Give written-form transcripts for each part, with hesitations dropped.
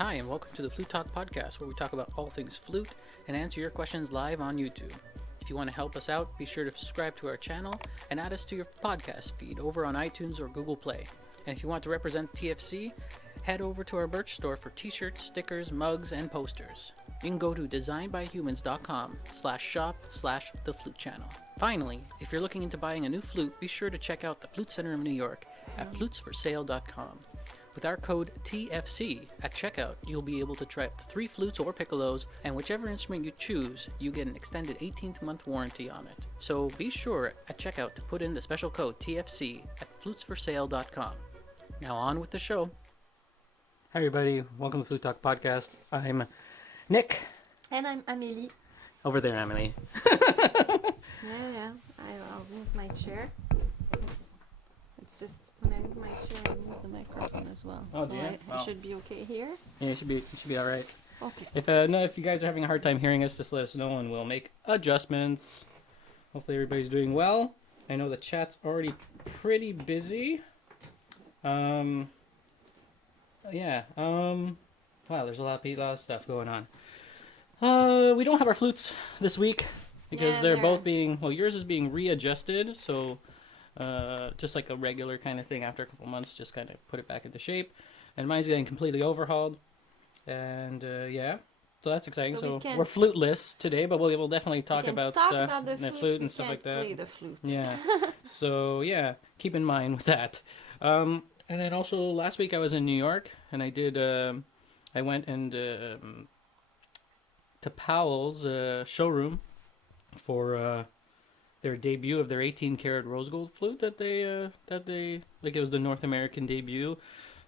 Hi, and welcome to the Flute Talk podcast, where we talk about all things flute and answer your questions live on YouTube. If you want to help us out, be sure to subscribe to our channel and add us to your podcast feed over on iTunes or Google Play. And if you want to represent TFC, head over to our merch store for t-shirts, stickers, mugs, and posters. You can go to designbyhumans.com/shop/theflutechannel. Finally, if you're looking into buying a new flute, be sure to check out the Flute Center of New York at flutesforsale.com. With our code TFC at checkout, you'll be able to try out the 3 flutes or piccolos, and whichever instrument you choose, you get an extended 18th month warranty on it. So be sure at checkout to put in the special code TFC at flutesforsale.com. Now on with the show. Hi everybody, welcome to Flute Talk Podcast. I'm Nick. And I'm Amélie. Over there, Amélie. Yeah. I'll move my chair. It's just when I move my chair, I move the microphone as well. Oh, so dear. I should be okay here. Yeah, it should be all right. Okay. If you guys are having a hard time hearing us, just let us know and we'll make adjustments. Hopefully everybody's doing well. I know the chat's already pretty busy. Wow, there's a lot of stuff going on. We don't have our flutes this week because they're both yours is being readjusted, so just like a regular kind of thing after a couple months, just kind of put it back into shape. And mine's getting completely overhauled. And so that's exciting. So we're fluteless today, but we'll definitely talk about stuff, the flute and stuff like that. Play the flute. Yeah. So keep in mind with that. And then also last week I was in New York, and I went and to Powell's showroom for their debut of their 18-karat rose gold flute that they like, it was the North American debut.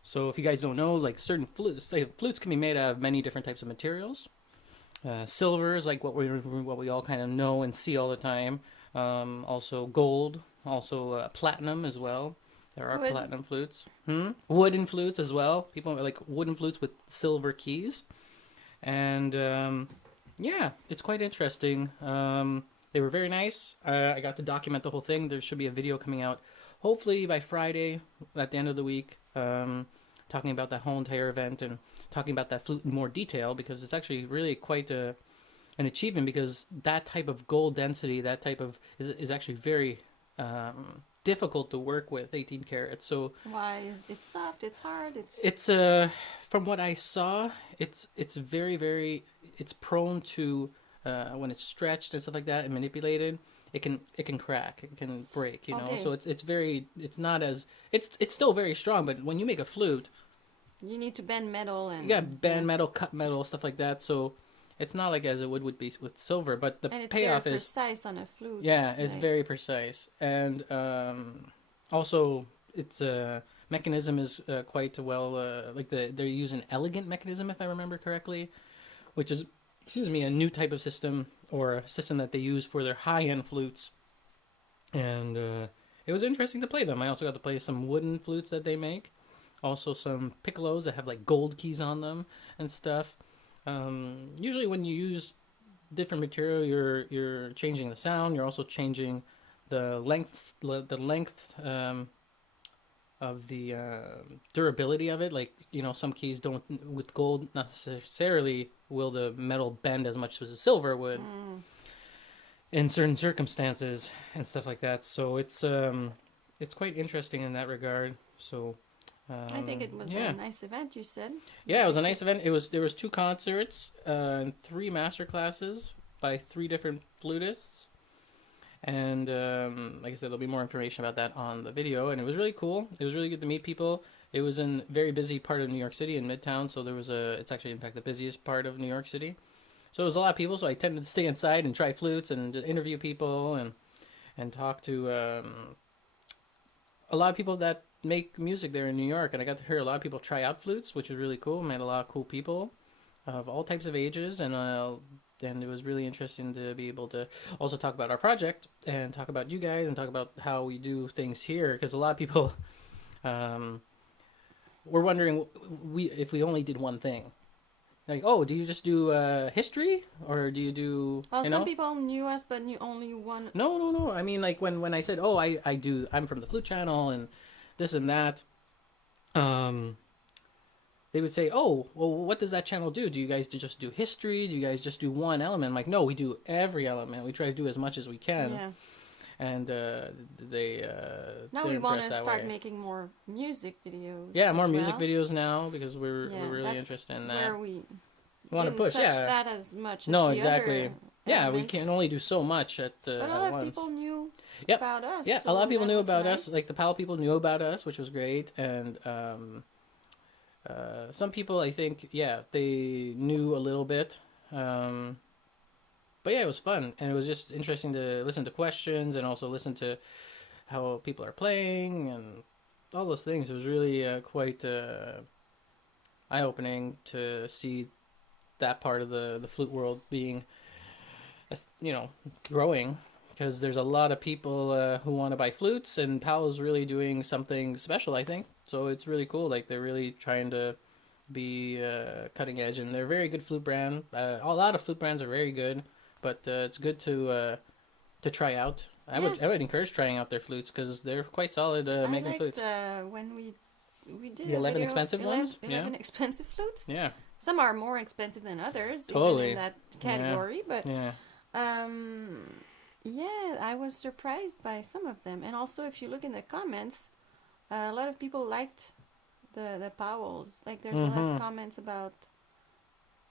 So if you guys don't know, like, certain flutes can be made out of many different types of materials. Silver is like what we all kind of know and see all the time. Also gold, also platinum as well. There are platinum flutes. Wooden flutes as well. People like wooden flutes with silver keys. And it's quite interesting. They were very nice. I got to document the whole thing. There should be a video coming out hopefully by Friday at the end of the week, talking about that whole entire event and talking about that flute in more detail, because it's actually really quite an achievement, because that type of gold density, that type of is actually very difficult to work with, 18 carats. So why is it soft? It's hard. It's from what I saw, it's very, very, it's prone to when it's stretched and stuff like that and manipulated, it can crack, it can break, you know. So it's still very strong, but when you make a flute, you need to bend metal and metal, cut metal, stuff like that. So it's not like as it would be with silver, but the payoff is precise on a flute. Yeah, it's very precise, and also its mechanism is quite well. They use an elegant mechanism, if I remember correctly, which is a new type of system, or a system that they use for their high-end flutes. And it was interesting to play them. I also got to play some wooden flutes that they make. Also some piccolos that have like gold keys on them and stuff. Usually when you use different material, you're changing the sound. You're also changing the length of the durability of it. Like, you know, some keys don't, with gold, not necessarily will the metal bend as much as a silver would in certain circumstances and stuff like that. So it's quite interesting in that regard. So I think it was a nice event, you said. Yeah, it was a nice event. There was 2 concerts and 3 master classes by 3 different flutists. And like I said, there'll be more information about that on the video. And it was really cool. It was really good to meet people. It was in a very busy part of New York City, in Midtown. So it's actually, in fact, the busiest part of New York City. So it was a lot of people. So I tended to stay inside and try flutes and interview people and talk to a lot of people that make music there in New York. And I got to hear a lot of people try out flutes, which was really cool. I met a lot of cool people of all types of ages, and it was really interesting to be able to also talk about our project and talk about you guys and talk about how we do things here, because a lot of people were wondering if we only did one thing. Like, oh, do you just do history, or do you do? Well, some people knew us, but knew only one. No. I mean, like when I said, oh, I'm from the Flute channel and this and that. they would say, "Oh, well, what does that channel do? Do you guys just do history? Do you guys just do one element?" I'm like, no, we do every element. We try to do as much as we can, Yeah. and they Now they're we want impressed to that start way. making more music videos. Yeah, more as music well. videos now because we're Yeah, really that's interested in where that. we We want to didn't push, touch yeah. that as much as No, the exactly. other Yeah, we elements. can only do so much But a at lot of once. people knew Yep. about us. Yeah, a so lot of people that knew was about nice. us. Like the Powell people knew about us, which was great, and some people, I think, yeah, they knew a little bit. But yeah, it was fun, and it was just interesting to listen to questions and also listen to how people are playing and all those things. It was really quite eye-opening to see that part of the flute world being, you know, growing. Because there's a lot of people who want to buy flutes, and Powell's really doing something special, I think. So it's really cool. Like they're really trying to be cutting edge, and they're a very good flute brand. A lot of flute brands are very good, but it's good to try out. I would encourage trying out their flutes because they're quite solid I making liked flutes. when we did The a 11 video, expensive ones? 11 Yeah. expensive flutes. Yeah, Some are more expensive than others, Totally. even in that category. But yeah, yeah, I was surprised by some of them. And also, if you look in the comments, a lot of people liked the Powells. Like, there's a lot of comments about,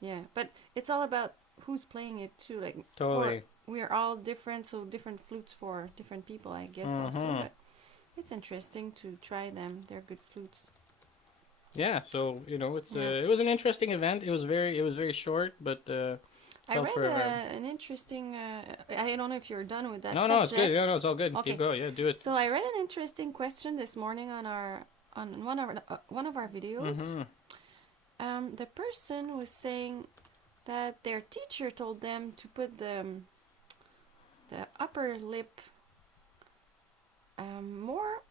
yeah. But it's all about who's playing it, too. Like, totally. we are all different, so different flutes for different people, I guess, also. But it's interesting to try them. They're good flutes. Yeah, so you know, it's Yeah. it was an interesting event. It was very short, but I felt read for an interesting. I don't know if you're done with that. no, subject. it's good. No, it's all good. Okay. Keep going. Yeah, do it. So I read an interesting question this morning on one of our videos. The person was saying that their teacher told them to put the upper lip more.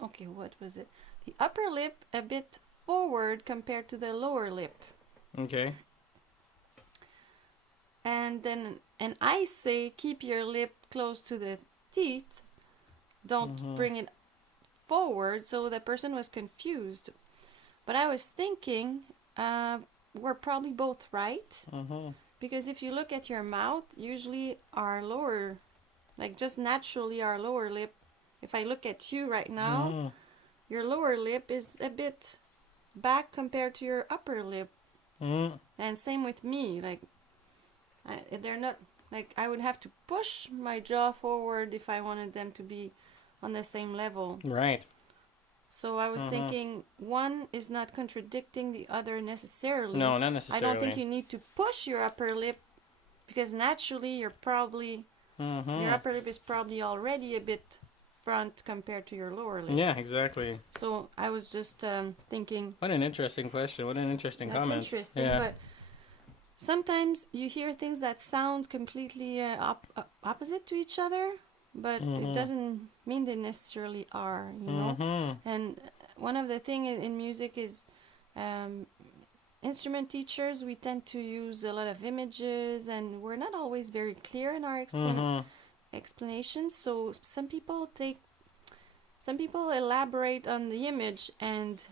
Okay, what was it? The upper lip a bit forward compared to the lower lip. Okay. And I say keep your lip close to the teeth. Don't bring it forward. So the person was confused. But I was thinking we're probably both right. Because if you look at your mouth, usually our lower, like just naturally our lower lip, if I look at you right now, your lower lip is a bit back compared to your upper lip. And same with me. Like, they're not, like, I would have to push my jaw forward if I wanted them to be on the same level. Right. So I was thinking one is not contradicting the other necessarily. No, not necessarily. I don't think you need to push your upper lip because naturally you're probably, your upper lip is probably already a bit front compared to your lower lip. Yeah, exactly. So I was just thinking. What an interesting question. What an interesting That's comment. interesting, Yeah. but sometimes you hear things that sound completely opposite to each other, but it doesn't mean they necessarily are, you know. And one of the things in music is instrument teachers, we tend to use a lot of images, and we're not always very clear in our explanations. So some people elaborate on the image, and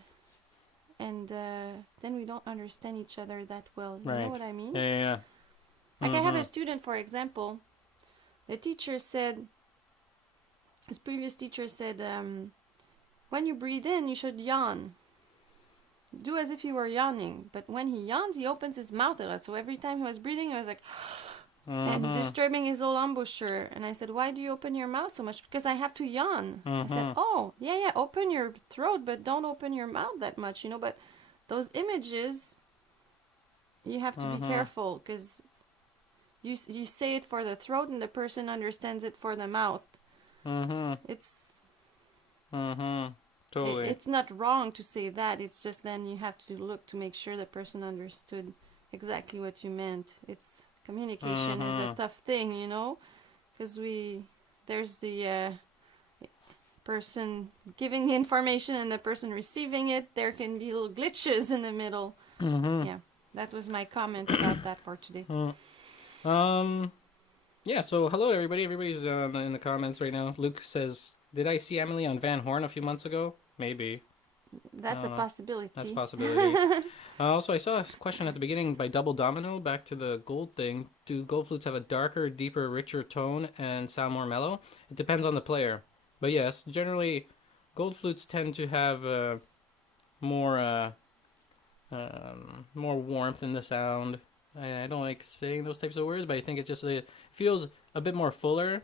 then we don't understand each other that well. You know what I mean? Yeah. Like I have a student, for example, the teacher said, his previous teacher said, when you breathe in, you should yawn. Do as if you were yawning. But when he yawns, he opens his mouth a lot. So every time he was breathing, I was like, and disturbing his whole embouchure. And I said, why do you open your mouth so much? Because I have to yawn. I said, oh, yeah, open your throat, but don't open your mouth that much, you know. But those images, you have to be careful because you say it for the throat and the person understands it for the mouth. It's totally. It's not wrong to say that. It's just then you have to look to make sure the person understood exactly what you meant. It's communication is a tough thing, you know, because there's the person giving the information and the person receiving it. There can be little glitches in the middle. Yeah, that was my comment about that for today. Yeah, so hello everybody. Everybody's in the comments right now. Luke says, did I see Emily on Van Horn a few months ago? Maybe. That's a possibility. That's a possibility. Also, I saw a question at the beginning by Double Domino, back to the gold thing. Do gold flutes have a darker, deeper, richer tone and sound more mellow? It depends on the player. But yes, generally, gold flutes tend to have more more warmth in the sound. I don't like saying those types of words, but I think it feels a bit more fuller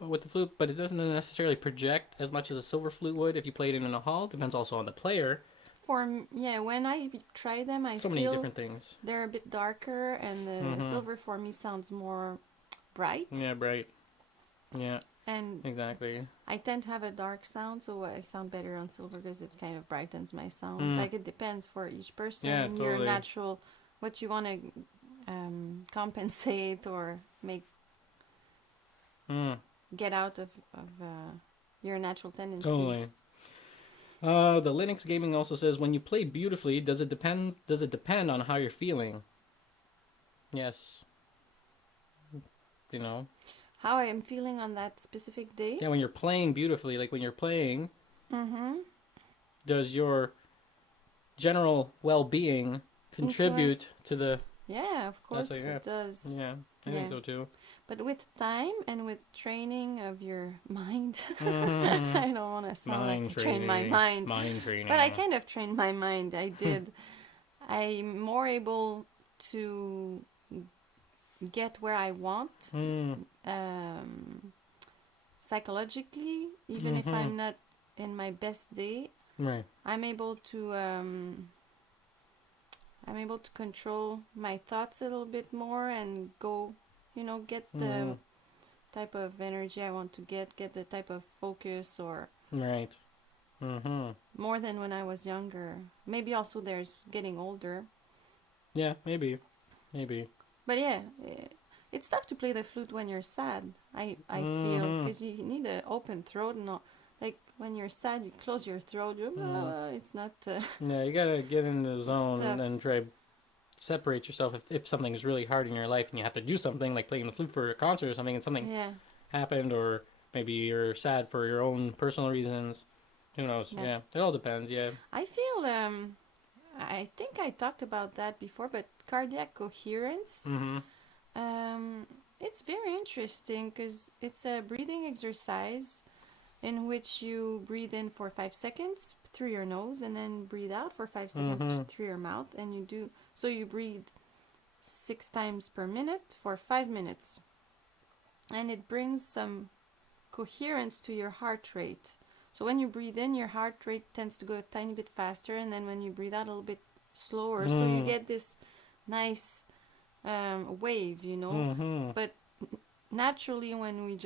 with the flute, but it doesn't necessarily project as much as a silver flute would if you played it in a hall. Depends also on the player. When I try them, I So feel many different things. they're a bit darker, and the silver for me sounds more bright. Yeah, bright. Yeah, and exactly. I tend to have a dark sound, so I sound better on silver because it kind of brightens my sound. Like, it depends for each person. Yeah, totally. Your natural, what you want to compensate or make get out of your natural tendencies. Totally. The Linux Gaming also says, when you play beautifully, does it depend on how you're feeling? Yes. You know? How I am feeling on that specific day? Yeah, when you're playing beautifully, like when you're playing, does your general well-being contribute to the... Yeah, of course it does. Yeah, I think so too. But with time and with training of your mind, I don't want to sound like I train my mind. Mind training. But I kind of trained my mind. I did. I'm more able to get where I want psychologically, even if I'm not in my best day. Right. I'm able to control my thoughts a little bit more and go, get the type of energy I want to get the type of focus, or right. more than when I was younger. Maybe also there's getting older. Yeah, maybe. But yeah, it's tough to play the flute when you're sad. I feel, because you need an open throat and all. Like, when you're sad, you close your throat. It's not... yeah, you gotta get in the zone and try to separate yourself if something is really hard in your life and you have to do something, like playing the flute for a concert or something, and something happened, or maybe you're sad for your own personal reasons. Who knows? Yeah, it all depends, yeah. I feel... I think I talked about that before, but cardiac coherence... it's very interesting because it's a breathing exercise in which you breathe in for 5 seconds through your nose and then breathe out for 5 seconds through your mouth, and you breathe 6 times per minute for 5 minutes, and it brings some coherence to your heart rate. So when you breathe in, your heart rate tends to go a tiny bit faster, and then when you breathe out, a little bit slower, so you get this nice wave, but naturally when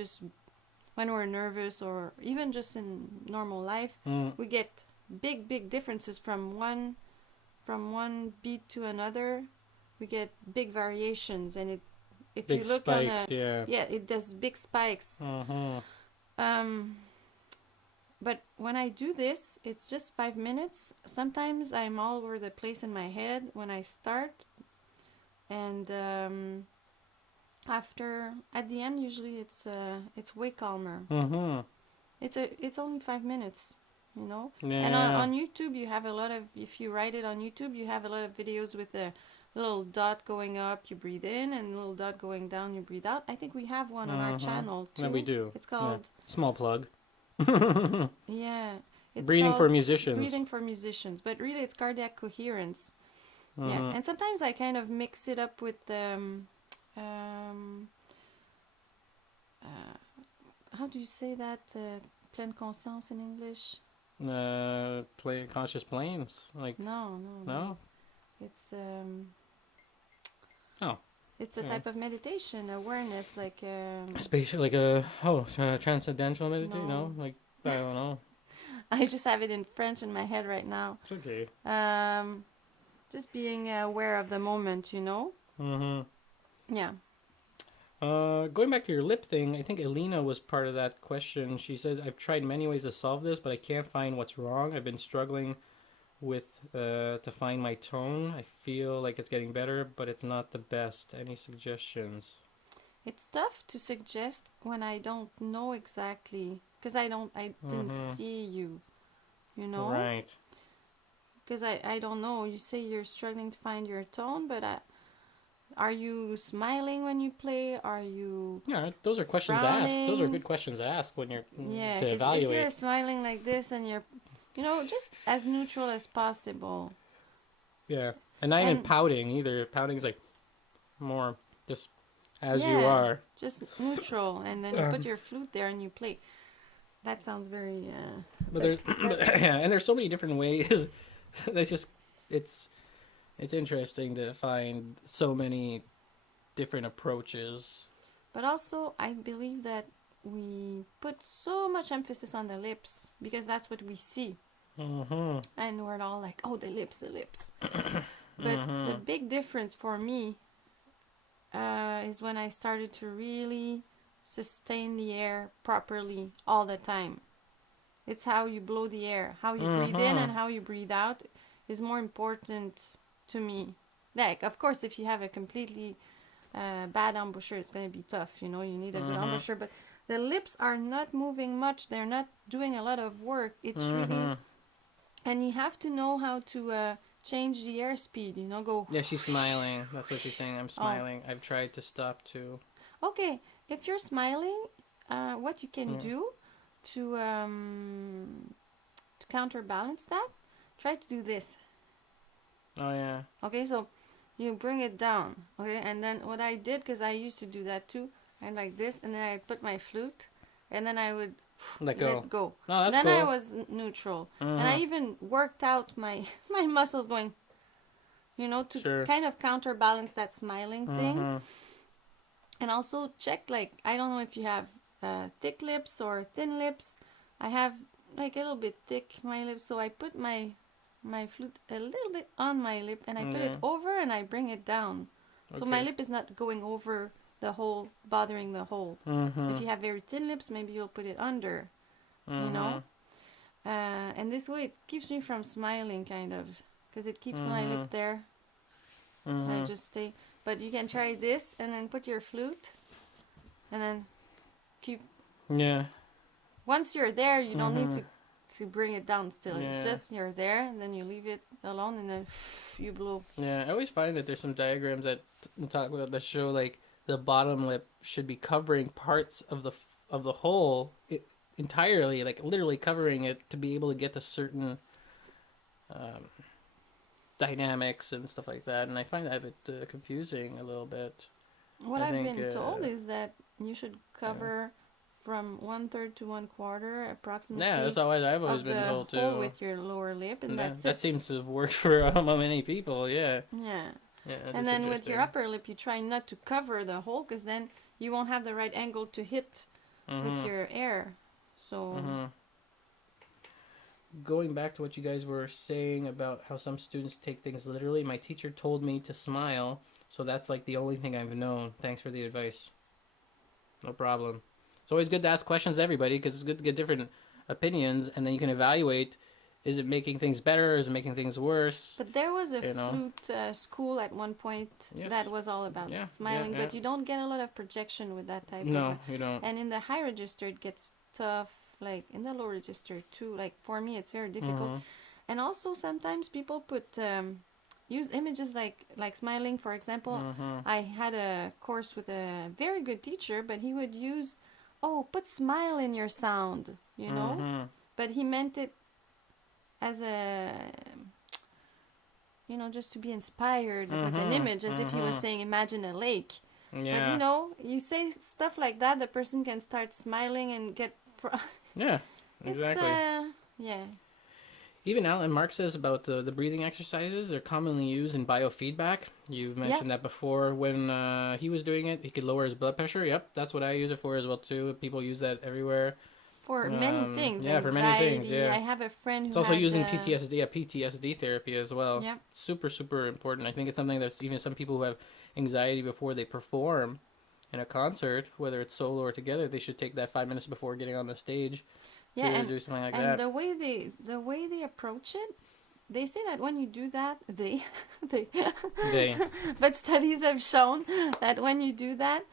we're nervous, or even just in normal life, we get big differences from one beat to another. We get big variations, and if big you look spikes, on it does big spikes. But when I do this, it's just 5 minutes. Sometimes I'm all over the place in my head when I start, and at the end, usually it's way calmer. It's only 5 minutes, Yeah. And on YouTube, you have a lot of, if you write it on YouTube, you have a lot of videos with a little dot going up, you breathe in, and a little dot going down, you breathe out. I think we have one on our channel too. Yeah, we do. It's called small plug. It's Breathing called for musicians. Breathing for musicians, but really it's cardiac coherence. Yeah, and sometimes I kind of mix it up with how do you say that? Pleine conscience in English? Conscious planes, like no. It's it's a type of meditation, awareness, like spatial, like transcendental meditation. No, like I don't know. I just have it in French in my head right now. It's okay. Just being aware of the moment, Yeah. Going back to your lip thing, I think Elena was part of that question. She said, I've tried many ways to solve this, but I can't find what's wrong. I've been struggling with to find my tone. I feel like it's getting better, but it's not the best. Any suggestions? It's tough to suggest when I don't know exactly, because I didn't see you, Right. because I don't know. You say you're struggling to find your tone, but are you smiling when you play? Are you Yeah, those are questions to ask. Those are frowning? good questions to ask when you're Yeah, to because if you're evaluate. smiling like this and you're, just as neutral as possible. Yeah, and not even And pouting either. Pouting is like more just as you yeah, are. just neutral, and then you put your flute there and you play. That sounds very. But But there's that's. yeah, and there's so many different ways. That's just it's it's interesting to find so many different approaches. But also, I believe that we put so much emphasis on the lips because that's what we see, Mhm. and we're all like, "Oh, the lips, the lips." But the Mhm. big difference for me is when I started to really sustain the air properly all the time. It's how you blow the air, how you breathe in and Mhm. how you breathe out is more important to me. Like, of course, if you have a completely bad embouchure, it's going to be tough. You need a good Mhm. embouchure, but the lips are not moving much. They're not doing a lot of work. It's really, Mhm. and you have to know how to change the airspeed. Go. Yeah, she's smiling. That's what she's saying. I'm Oh, smiling. I've tried to stop too. okay. If you're smiling, what you can Yeah. do to counterbalance that, try to do this. Oh yeah. Okay, so you bring it down. Okay, and then what I did, because I used to do that too, I like this, and then I put my flute, and then I would Let go. let go. Oh, that's Then I cool. was neutral, and I Mhm. even worked out my my muscles going, to Sure. kind of counterbalance that smiling thing, Mhm. and also check, like, I don't know if you have thick lips or thin lips. I have like a little bit thick my lips, so I put my flute a little bit on my lip and I put it Yeah. over and I bring it down. So my Okay. lip is not going over the hole, bothering the hole. If Mhm. you have very thin lips, maybe you'll put it under, you know? Mhm. And this way it keeps me from smiling, kind of, because it keeps my lip Mhm. there. And I Mhm. just stay. But you can try this and then put your flute and then keep. Yeah. Once you're there, you don't need Mhm. to bring it down still. It's Yeah. just you're there and then you leave it alone and then you blow. Yeah. I always find that there's some diagrams that talk about that show like the bottom lip should be covering parts of the whole entirely, like literally covering it to be able to get the certain um, dynamics and stuff like that. And I find that a bit confusing a little bit. What I I've think. been told is that you should Yeah. cover from 1/3 to 1/4 Yeah, that's approximately how I've always of been the told hole too. with your lower lip, and And that's that it. seems to have worked for many people. Yeah. Yeah. Yeah, And that's then with your interesting. upper lip, you try not to cover the hole because then you won't have the right angle to hit with Mhm. your air. So, Mhm. Going back to what you guys were saying about how some students take things literally, my teacher told me to smile, so that's like the only thing I've known. Thanks for the advice. No problem. It's always good to ask questions to everybody because it's good to get different opinions, and then you can evaluate: is it making things better? Is it making things worse? but there was a You know. flute school at one point that Yes. was all about Yeah. Yeah. smiling, Yeah. but you don't get a lot of projection with that type of. No, you don't. And in the high register, it gets tough. Like in the low register too. Like for me, it's very difficult. Mhm. And also sometimes people put use images like smiling. For example, Mhm. I had a course with a very good teacher, but he would use, oh, put smile in your sound, Mhm. but he meant it as a, just to be inspired with an Mhm. image, as if he was Mhm. saying imagine a lake. But Yeah. you say stuff like that, the person can start smiling and get Yeah. it's Exactly. yeah. Even Alan Mark says about the breathing exercises. They're commonly used in biofeedback. You've Yep. mentioned that before. When he was doing it, he could lower his blood pressure. Yep, that's what I use it for as well too. People use that everywhere. For many things, Yeah, for many things. anxiety. Yeah, I have a friend it's who also had used in PTSD. Yeah, PTSD therapy as well. yep. Super super important. I think it's something that's even some people who have anxiety before they perform in a concert, whether it's solo or together, they should take that 5 minutes before getting on the stage Yeah, to do something like and that. the way they approach it, they say that when you do that, they They. but studies have shown that when you do that,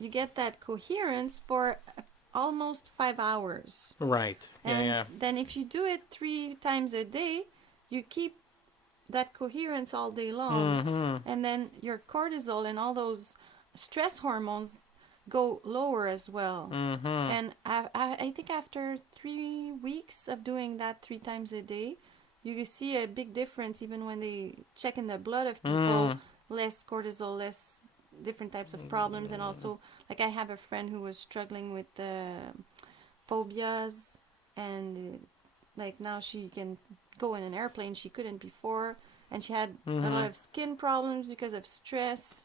you get that coherence for almost 5 hours. Right. And Yeah. then if you do it 3 times a day, you keep that coherence all day long. Mm-hmm. And then your cortisol and all those stress hormones go lower as well. Mm-hmm. And I think after 3 weeks of doing that 3 times a day, you can see a big difference even when they check in the blood of people, less cortisol, less different types of problems. And also, like I have a friend who was struggling with phobias, and like now she can go in an airplane she couldn't before, and she had a lot of skin problems because of stress.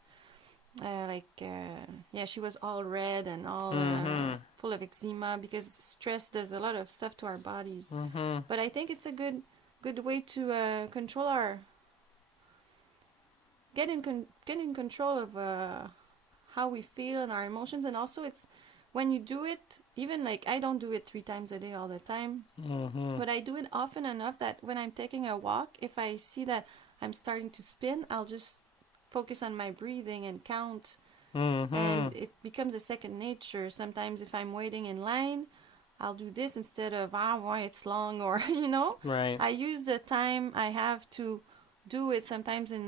She was all red and all full of eczema because stress does a lot of stuff to our bodies. But I think it's a good way to control our get in control of how we feel and our emotions. And also it's when you do it, even like I don't do it 3 times a day all the time, but I do it often enough that when I'm taking a walk, if I see that I'm starting to spin, I'll just focus on my breathing and count, and it becomes a second nature. Sometimes if I'm waiting in line, I'll do this instead of why it's long, or Right. I use the time I have to do it sometimes in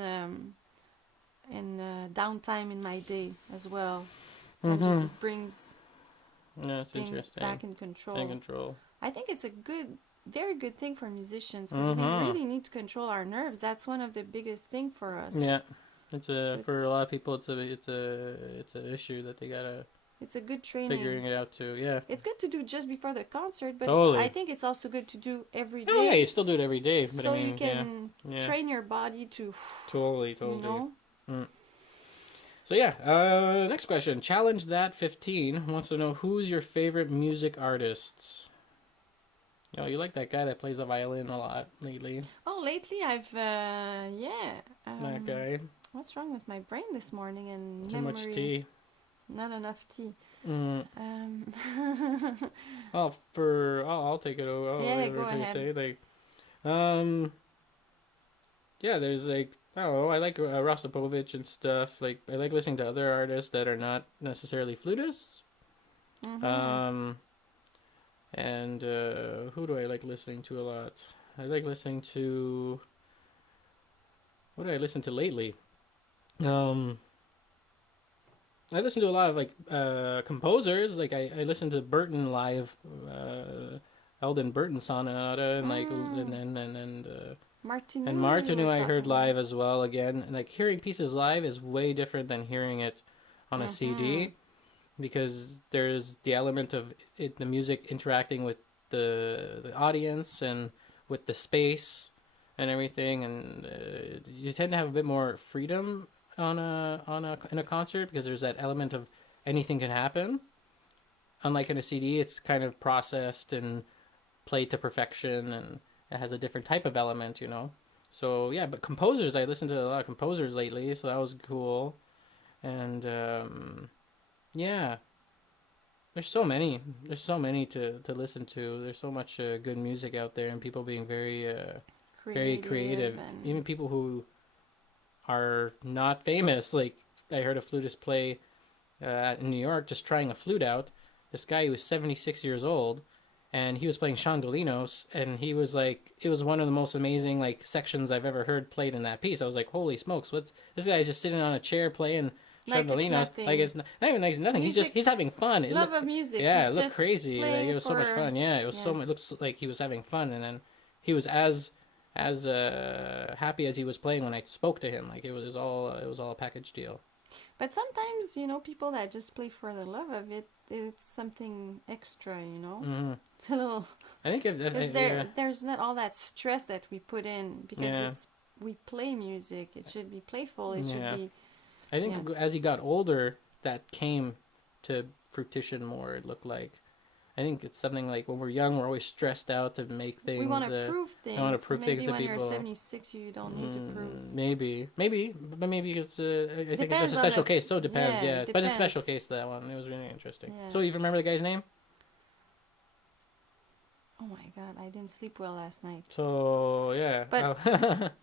downtime in my day as well. And just brings That's things interesting. back in control. In control. I think it's a very good thing for musicians, because we really need to control our nerves. That's one of the biggest thing for us. Yeah. For a lot of people it's a issue that they gotta It's a good training. figuring it out too. Yeah. It's good to do just before the concert, but Totally. I think it's also good to do every day. Oh yeah, you still do it every day, but so I mean, you can yeah. train your body to Totally. you know. So yeah, next question. Challenge That 15 wants to know who's your favorite music artists. You like that guy that plays the violin a lot lately? Oh, lately I've That guy. What's wrong with my brain this morning and Too memory? much tea. Not enough tea. I'll take it over. Yeah, go ahead. Say yeah, there's like I don't know. I like Rostropovich and stuff. Like I like listening to other artists that are not necessarily flutists. And who do I like listening to a lot? I like listening to. What do I listen to lately? I listen to a lot of like composers. Like I listen to Burton live, Eldon Burton Sonata, and like and Martinu. and Martinu I heard live as well again. And like hearing pieces live is way different than hearing it on a CD, because there's the element of the music interacting with the audience and with the space and everything, and you tend to have a bit more freedom in a concert, because there's that element of anything can happen. Unlike in a CD, it's kind of processed and played to perfection, and it has a different type of element, So yeah, but composers, I listened to a lot of composers lately, so that was cool. And yeah, there's so many to listen to. There's so much good music out there, and people being very creative. Even people who are not famous. Like I heard a flutist play in New York, just trying a flute out. This guy who was 76 years old, and he was playing Chandelinos, and he was like, it was one of the most amazing like sections I've ever heard played in that piece. I was like, holy smokes, this guy's just sitting on a chair playing Chandelinos. Like it's not even like nothing. Music, He's having fun. Love of music. Yeah, it looked crazy. Like, it was so much fun. Yeah, it was Yeah. so much. It looks like he was having fun, and then he was as happy as he was playing when I spoke to him. Like it was all a package deal. But sometimes, people that just play for the love of it, it's something extra, It's a little. I think there's not all that stress that we put in, because we play music. It should be playful. It should be. I think as he got older, that came to fruition more. It looked like. I think it's something like when we're young, we're always stressed out to make things. We want to prove things. I want to prove things to people. Maybe when you're 76, you don't need to prove. Maybe, but maybe it's. I think it's just a special case. So it depends, yeah. But it's a special case to that one. It was really interesting. Yeah. So you remember the guy's name? Oh my God, I didn't sleep well last night. So yeah. But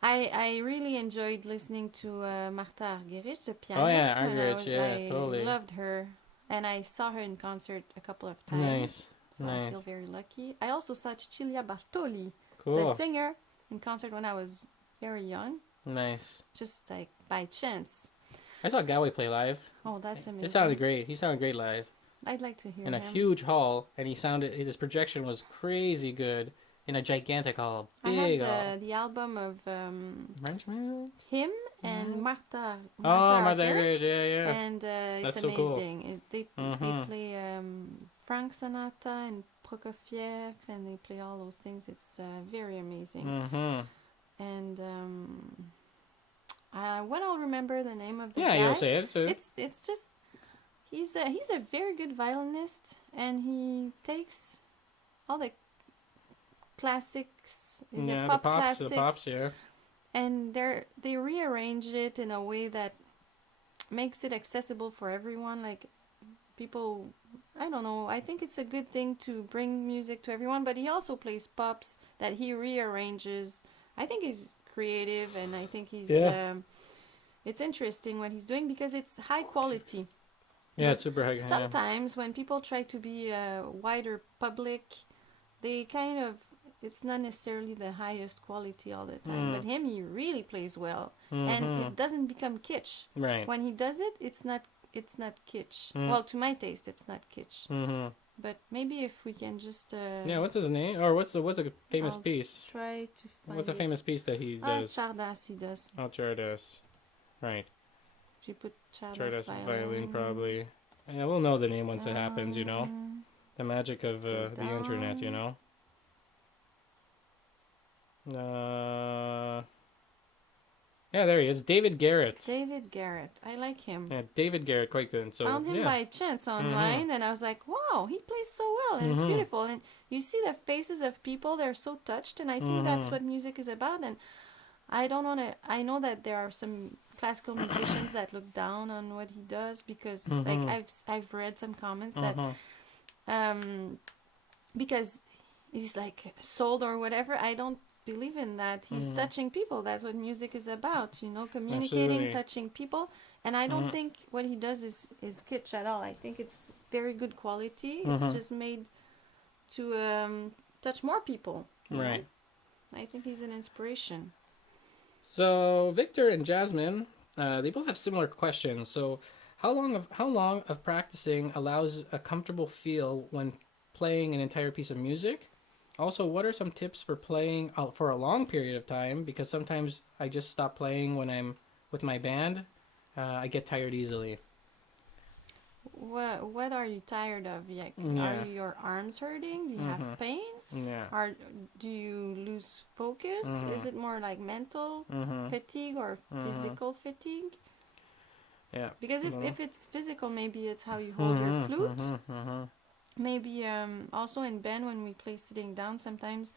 I really enjoyed listening to Martha Argerich, the pianist. Oh yeah, Argerich, yeah, totally. I loved her. and I saw her in concert a couple of times. Nice. So Nice. I feel very lucky. I also saw Cecilia Bartoli, the Cool. singer, in concert when I was very young, Nice. just like by chance. I saw Galway play live. Oh, that's amazing. It sounded great. He sounded great live. I'd like to hear In a him. huge hall, and his projection was crazy good in a gigantic hall. Big I hall. have the album of French music? him and Martha. Oh, Martha Argerich, Argerich, yeah. and it's That's so cool. amazing. They play Frank Sinatra and Prokofiev, and they play all those things. It's very amazing. Mm-hmm. And when I'll remember the name of the Yeah, guy, you'll say it. So. it's just he's a very good violinist, and he takes all the classics, Yeah, the pop the classics, pops, yeah. and they rearrange it in a way that makes it accessible for everyone. Like people, I don't know. I think it's a good thing to bring music to everyone, but he also plays pops that he rearranges. I think he's creative, and I think he's it's interesting what he's doing because it's high quality. Yeah, But it's super high. sometimes when people try to be a wider public, they kind of, it's not necessarily the highest quality all the time. But him, he really plays well, and it doesn't become kitsch. Right. When he does it, it's not kitsch. Well, to my taste, it's not kitsch. But maybe if we can just yeah, what's his name? Or what's a famous I'll piece? try to find What's a famous piece that he does? Chardas he does. Oh, Chardas. Right. She put Chardas Chardas violin. violin, probably. Yeah, we'll know the name once it happens, you know? The magic of the internet, you know? Yeah, there he is. David Garrett. David Garrett. I like him. Yeah, David Garrett, quite good. So, Found him yeah. by chance online, and I was like, wow, he plays so well, and it's beautiful. And you see the faces of people, they're so touched, and I think that's what music is about. And I don't want to, I know that there are some classical musicians that look down on what he does because, like, I've read some comments that, because he's like sold or whatever, I don't believe in that. He's touching people. That's what music is about, you know, communicating, Absolutely. touching people. And I don't think what he does is kitsch at all. I think it's very good quality. It's just made to touch more people. you Right. know? I think he's an inspiration. So Victor and Jasmine, they both have similar questions. So, how long of practicing allows a comfortable feel when playing an entire piece of music? Also, what are some tips for playing for a long period of time? Because sometimes I just stop playing when I'm with my band. I get tired easily. What are you tired of? Like, Yeah. are your arms hurting? Do you have pain? Yeah. Or do you lose focus? Is it more like mental fatigue or physical fatigue? Yeah. Because if it's physical, maybe it's how you hold your flute. Maybe also in band when we play sitting down, sometimes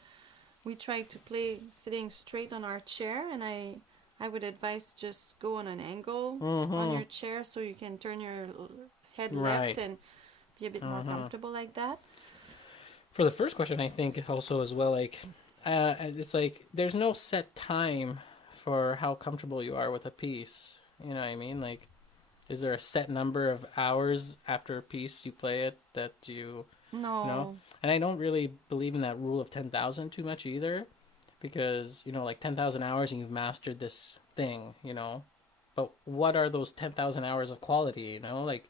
we try to play sitting straight on our chair, and I would advise just go on an angle on your chair so you can turn your head left and be a bit more comfortable like that. For the first question, I think also as well, like, it's like there's no set time for how comfortable you are with a piece. You know what I mean? Like, is there a set number of hours after a piece you play it that you No. And I don't really believe in that rule of 10,000 too much either, because, you know, like 10,000 hours and you've mastered this thing, you know. But what are those 10,000 hours of quality, you know? Like,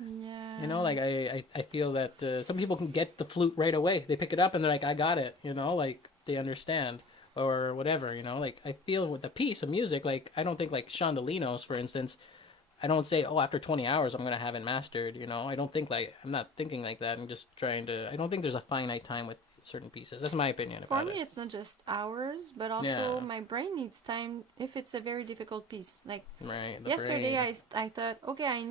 Yeah. you know, like I feel that some people can get the flute right away. They pick it up and they're like, I got it, you know, like they understand or whatever, you know. Like I feel with a piece of music, like I don't think like Chandelinos, for instance, I don't say, oh, after 20 hours, I'm going to have it mastered, you know? I'm not thinking like that. I'm just trying to, I don't think there's a finite time with certain pieces. That's my opinion For about me, it. it's not just hours, but also Yeah. my brain needs time if it's a very difficult piece. Like Right. yesterday, I thought, okay, I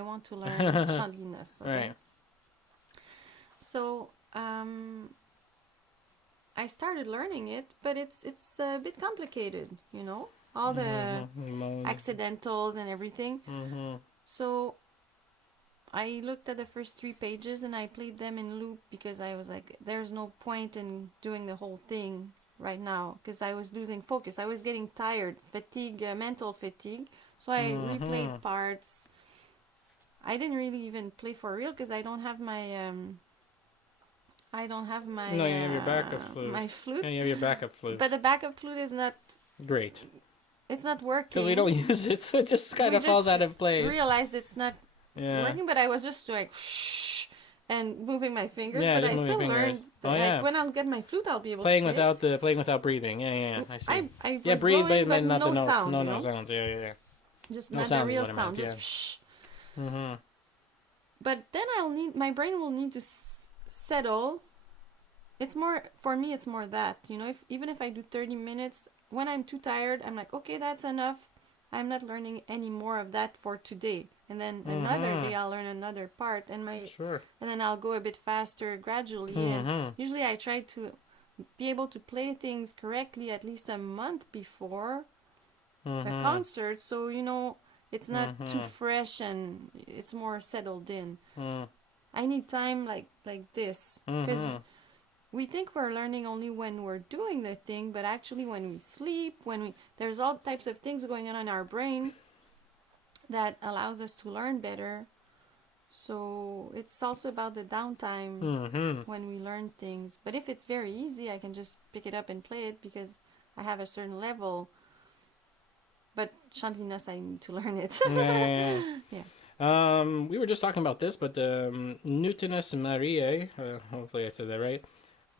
want to learn Chandelinos. Okay? Right. So I started learning it, but it's a bit complicated, you know, all the accidentals and everything. So I looked at the first 3 pages and I played them in loop because I was like, there's no point in doing the whole thing right now because I was losing focus. I was getting tired, mental fatigue. So I replayed parts I didn't really even play for real because I don't have my No, you have your backup flute. my Yeah, flute. you have your backup flute. But the backup flute is not. Great. It's not working. Because we don't use it, so it just kind of falls out of place. Realized it's not Yeah. working, but I was just like shh and moving my fingers. Yeah, but just I moving still fingers. learned. Oh, Like yeah. when I'll get my flute, I'll be able Playing to play. playing without breathing. Yeah, I see. I Yeah, was breathe, blowing, but not no the notes. sound. No, you no know? sounds. Yeah. Just No not the sounds is real what I sound. meant, Just shh. Mm-hmm. But then my brain will need to settle. It's more for me. It's more that even if I do 30 minutes, when I'm too tired, I'm like, okay, that's enough. I'm not learning any more of that for today. And then another day I'll learn another part, and then I'll go a bit faster gradually. And usually I try to be able to play things correctly at least a month before the concert, so it's not too fresh and it's more settled in. I need time like this because we think we're learning only when we're doing the thing, but actually when we sleep, there's all types of things going on in our brain that allows us to learn better. So it's also about the downtime when we learn things. But if it's very easy, I can just pick it up and play it because I have a certain level. But Chantinas, I need to learn it. Yeah. We were just talking about this, but Newtonus Mariae, hopefully I said that right.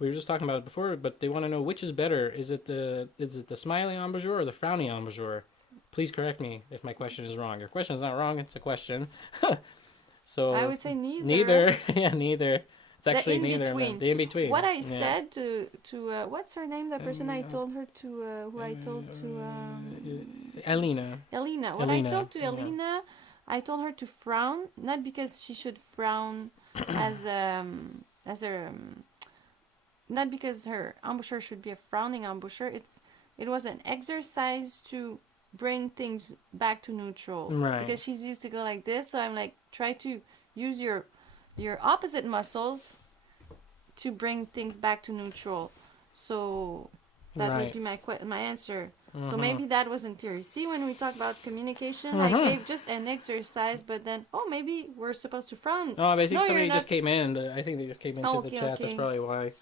We were just talking about it before, but they want to know which is better. Is it the smiling embouchure or the frowning embouchure? Please correct me if my question is wrong. Your question is not wrong. It's a question. So I would say neither. Neither. Yeah, neither. It's actually neither. The in between. What I said to what's her name? The person I told her to who I told to Elena. What I told to Elena, I told her to frown, not because she should frown not because her embouchure should be a frowning embouchure. It was an exercise to bring things back to neutral. Right. Because she's used to go like this, so I'm like, try to use your opposite muscles to bring things back to neutral. So that would be my answer. So maybe that wasn't clear. You see, when we talk about communication, I gave just an exercise, but then, maybe we're supposed to frown. Oh, but I think somebody just came in. I think they just came into the chat. That's probably why.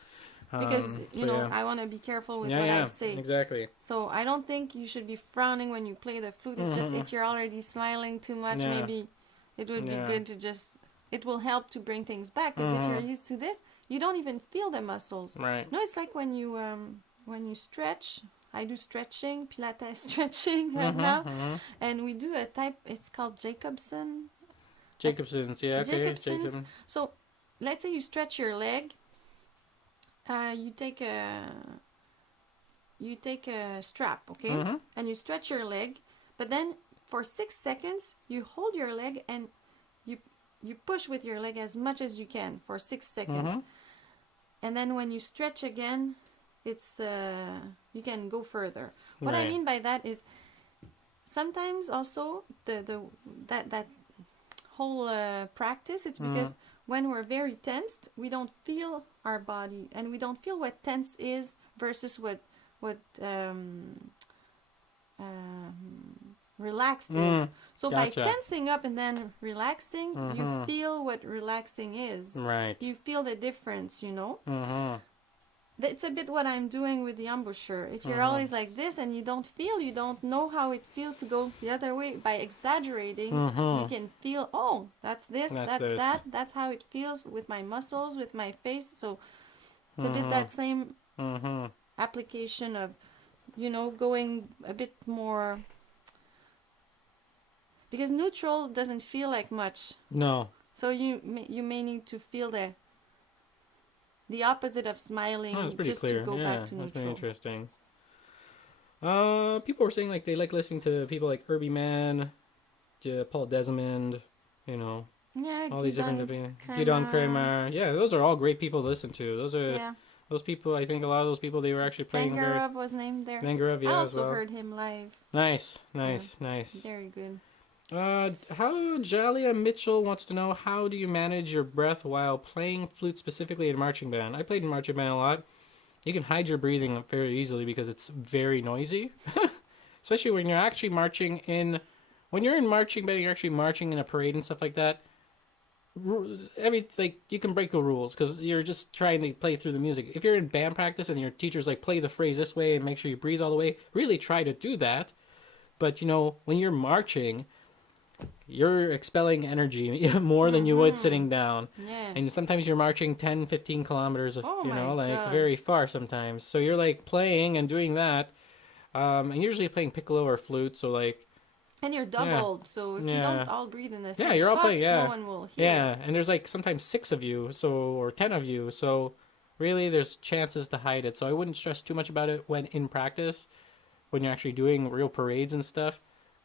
Because, I want to be careful with what I say. Exactly. So I don't think you should be frowning when you play the flute. It's just if you're already smiling too much, maybe it would be good to just... It will help to bring things back. Because if you're used to this, you don't even feel the muscles. Right. No, it's like when you stretch. I do stretching, Pilates stretching right now. And we do a type... It's called Jacobson's. Yeah, okay. Jacobson's. So let's say you stretch your leg. You take a strap, okay, and you stretch your leg, but then for 6 seconds you hold your leg and you push with your leg as much as you can for 6 seconds, and then when you stretch again, it's you can go further. What I mean by that is sometimes also that whole practice, it's because when we're very tensed, we don't feel our body, and we don't feel what tense is versus what relaxed is. So by tensing up and then relaxing, you feel what relaxing is. Right. You feel the difference, That's a bit what I'm doing with the embouchure. If you're always like this and you don't know how it feels to go the other way. By exaggerating, you can feel, that's this, that's that. That's how it feels with my muscles, with my face. So it's a bit that same application of, going a bit more... Because neutral doesn't feel like much. No. So you may need to feel the opposite of smiling, just clear. To go back to neutral. That's pretty interesting. People were saying like they like listening to people like Herbie Mann, Paul Desmond, all these different Gidon Kramer. Yeah, those are all great people to listen to. Those are those people. I think a lot of those people they were actually playing. Vangarov was named there. Vangarov, yeah, I also heard him live. Nice. Very good. How Jalia Mitchell wants to know, how do you manage your breath while playing flute, specifically in marching band? I played in marching band a lot. You can hide your breathing very easily because it's very noisy. Especially when you're actually marching in... When you're in marching band, you're actually marching in a parade and stuff like that. like you can break the rules because you're just trying to play through the music. If you're in band practice and your teacher's like play the phrase this way and make sure you breathe all the way, really try to do that. But when you're marching, you're expelling energy more than you would sitting down. Yeah. And sometimes you're marching 10, 15 kilometers, Oh my like God. very far sometimes. So you're like playing and doing that. And usually playing piccolo or flute. So like, And you're yeah, doubled, so if you yeah. don't all breathe in the Yeah, same you're all spots, playing, yeah. no one will hear Yeah, it. and there's like sometimes 6 of you, or 10 of you. So really there's chances to hide it. So I wouldn't stress too much about it when in practice, when you're actually doing real parades and stuff.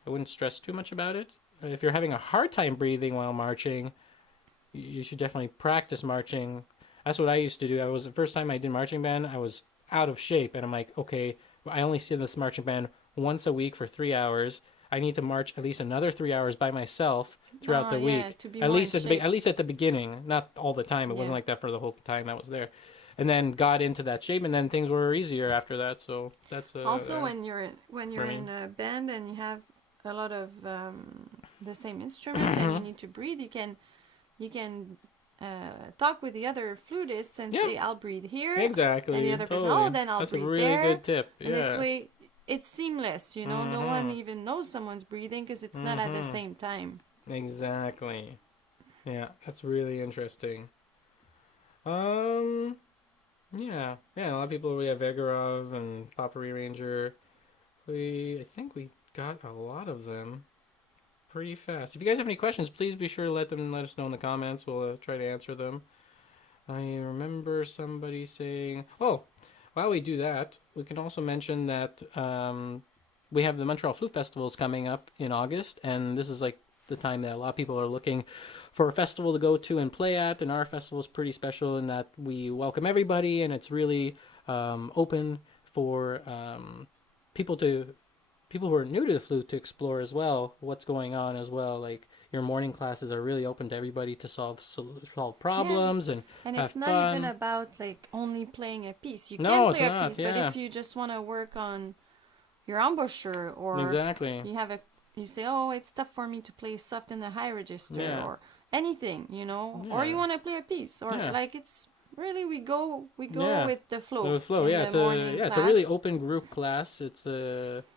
I wouldn't stress too much about it. If you're having a hard time breathing while marching, you should definitely practice marching. That's what I used to do. The first time I did marching band, I was out of shape, and I'm like, okay, I only see this marching band once a week for 3 hours. I need to march at least another 3 hours by myself throughout the Yeah, week. to be At more in least shape. at least at the beginning, not all the time. It Yeah. wasn't like that for the whole time I was there, and then got into that shape, and then things were easier after that. So that's Also, when you're I mean- in a band and you have a lot of the same instrument and you need to breathe, you can talk with the other flutists and Yeah. say, "I'll breathe here," exactly. and the other person, totally. "Oh, then I'll That's a breathe really there." good tip. And Yeah. this way, it's seamless. No one Mhm. even knows someone's breathing because it's not at the same time. Exactly. Yeah, that's really interesting. Um, yeah, a lot of people. We have Egorov and Poppery Ranger. I think we got a lot of them pretty fast. If you guys have any questions, please be sure to let us know in the comments. We'll try to answer them. I remember somebody saying, "Oh, while we do that, we can also mention that we have the Montreal Flute Festivals coming up in August, and this is like the time that a lot of people are looking for a festival to go to and play at. And our festival is pretty special in that we welcome everybody, and it's really open for people who are new to the flute to explore as well what's going on as well. Like your morning classes are really open to everybody to solve problems and And have it's not even fun. about like only playing a piece. You No, can it's play a not, piece, but yeah. if you just want to work on your embouchure or Exactly. you say, "Oh, it's tough for me to play soft in the high register," Yeah. or anything, or you Yeah. want to play a piece, or Yeah. like it's really we go Yeah. with the flow. So the flow, in yeah, the morning it's a really class. open group class. It's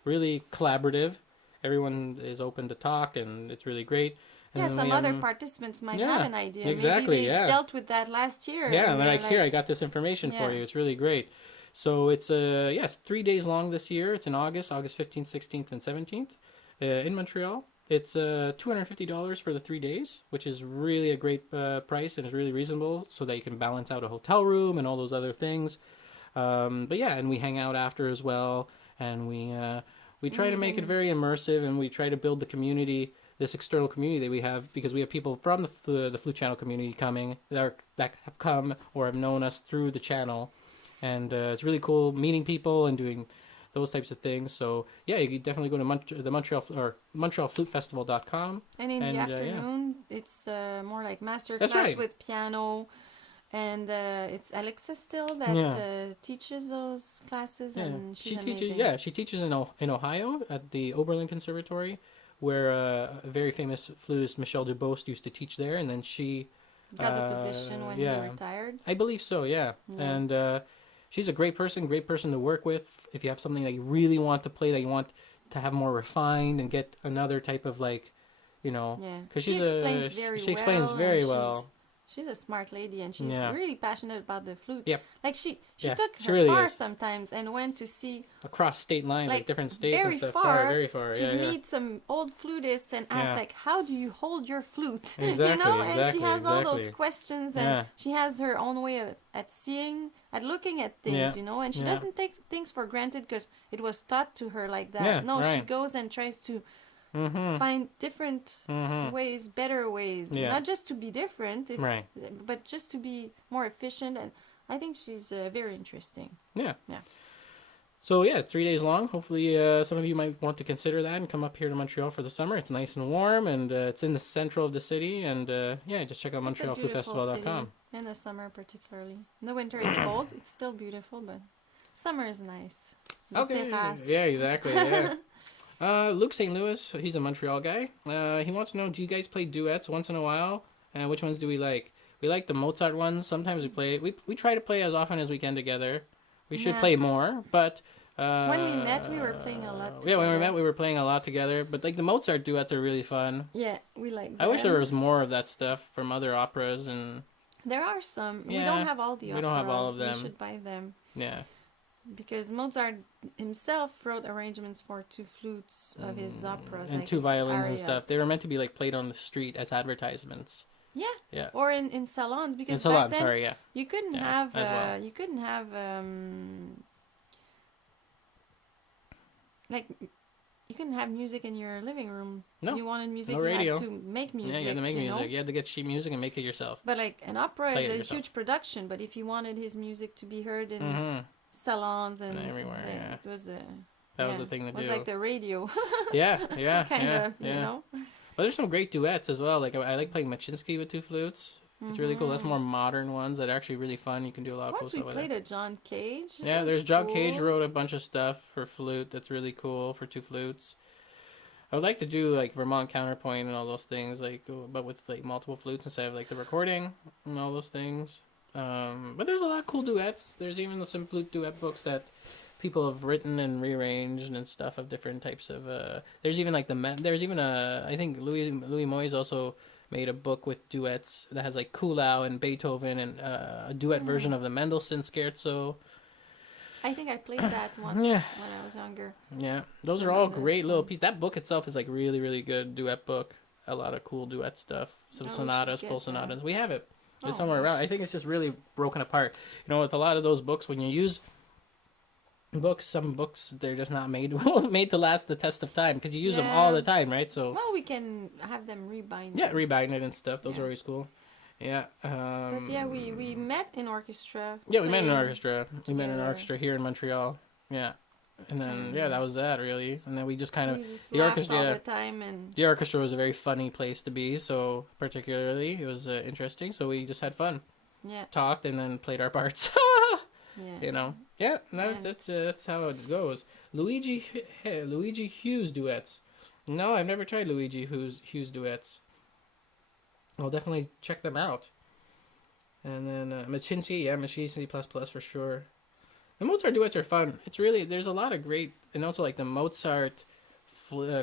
really collaborative. Everyone is open to talk, and it's really great. And Yeah, then some we have other participants might yeah, have an idea. exactly, Maybe they yeah. dealt with that last year. Yeah, and they're they're like, here, I got this information for Yeah. you. It's really great. So it's it's 3 days long this year. It's in August 15th, 16th, and 17th, in Montreal. It's $250 for the 3 days, which is really a great price and is really reasonable, so that you can balance out a hotel room and all those other things. But yeah, and we hang out after as well, and we try to make it very immersive, and we try to build the community, this external community that we have, because we have people from the Flute Channel community coming that have come or have known us through the channel, and it's really cool meeting people and doing those types of things. So yeah, you can definitely go to the MontrealFluteFestival.com. And in And, the yeah. afternoon, it's more like master That's class right. with piano. And it's Alexa still that Yeah. teaches those classes, Yeah, and she's she teaches. amazing. Yeah, she teaches in Ohio at the Oberlin Conservatory, where a very famous flutist Michel Dubost used to teach there, and then she Got the position when he retired. I believe so. Yeah, Yeah. and she's a great person to work with. If you have something that you really want to play, that you want to have more refined and get another type of like, Yeah, because she explains very well. she explains very well. She's a smart lady, and she's Yeah. really passionate about the flute. Yep. Like she Yeah, took she her really car is. sometimes and went to see Across state lines, like different states very and stuff. far, Very far. to Yeah, yeah. meet some old flutists and ask Yeah. like, how do you hold your flute? Exactly, And she has all those exactly. questions, and Yeah. she has her own way at seeing, at looking at things, Yeah. and she Yeah. doesn't take things for granted because it was taught to her like that. Yeah, No, she right. goes and tries to Mm-hmm. find different Mm-hmm. ways, better ways, Yeah. not just to be different, Right. but just to be more efficient. And I think she's very interesting. Yeah. Yeah. So yeah, 3 days long. Hopefully, some of you might want to consider that and come up here to Montreal for the summer. It's nice and warm, and it's in the central of the city. And yeah, just check out It's a beautiful MontrealFluteFestival.com. city. In the summer, particularly. In the winter, it's cold. It's still beautiful, but summer is nice. The terrace. Yeah, exactly. Yeah. Luke St. Louis, he's a Montreal guy. He wants to know, do you guys play duets once in a while? And which ones do we like? We like the Mozart ones. Sometimes we try to play as often as we can together. We should Yeah. play more, but When we met, we were playing a lot yeah, when we together. met, we were playing a lot together. But like the Mozart duets are really fun. Yeah, we like I wish there them. was more of that stuff from other operas, and There are some. We Yeah, don't have all the we operas. don't have all of We them. should buy them. yeah, Because Mozart himself wrote arrangements for 2 flutes of his operas. and like 2 his violins and arias. stuff. They were meant to be like played on the street as advertisements. Yeah. Yeah. Or in salons, In because salon, back then sorry, yeah. you couldn't Yeah, have as well. you couldn't have like you couldn't have music in your living room. No, You wanted music, no you radio. had to make music. Yeah, you had to make you music. know? You had to get cheap music and make it yourself. But like an opera Play is it a yourself. huge production, but if you wanted his music to be heard in Mm-hmm. salons and everywhere, yeah. it was a That was the thing to it was do. like the radio Yeah, yeah, kind yeah, of, yeah. you know. But there's some great duets as well. Like I like playing Machinsky with 2 flutes. It's really cool. That's more modern ones that are actually really fun. You can do a lot of cool Once we stuff with it. played a John Cage. it Yeah, was there's John Cage cool. wrote a bunch of stuff for flute that's really cool for 2 flutes. I would like to do like Vermont counterpoint and all those things, like but with like multiple flutes instead of like the recording and all those things. But there's a lot of cool duets. There's even some flute duet books that people have written and rearranged and stuff of different types of. There's even like there's even I think Louis Moyes also made a book with duets that has like Kuhlau and Beethoven and a duet version of the Mendelssohn Scherzo. I think I played that once Yeah. when I was younger. Yeah, those are all great little pieces. That book itself is like really, really good duet book. A lot of cool duet stuff. Some Oh, we should sonatas, get full that. sonatas. We have it. It's Oh, somewhere we around. I think it's just really broken apart. You know, with a lot of those books, when you use books, some books they're just not made made to last the test of time because you use them all Yeah. the time, right? So Well, we can have them rebind. yeah, rebind it and stuff. Those Yeah. are always cool. Yeah. But yeah, we met in orchestra. Yeah, we met in an playing orchestra. We met in an together. orchestra here in Montreal. Yeah. And then yeah, that was that really. And then we just kind of We just the laughed orchestra- all yeah. the time, and the orchestra was a very funny place to be, so particularly it was interesting. So we just had fun, yeah, talked, and then played our parts. yeah. You know, yeah, And- that's how it goes. Luigi Hughes duets. No, I've never tried Luigi Hughes duets. I'll definitely check them out. And then Machinsky, yeah, Machinsky ++ for sure. The Mozart duets are fun. It's really there's a lot of great, and also like the Mozart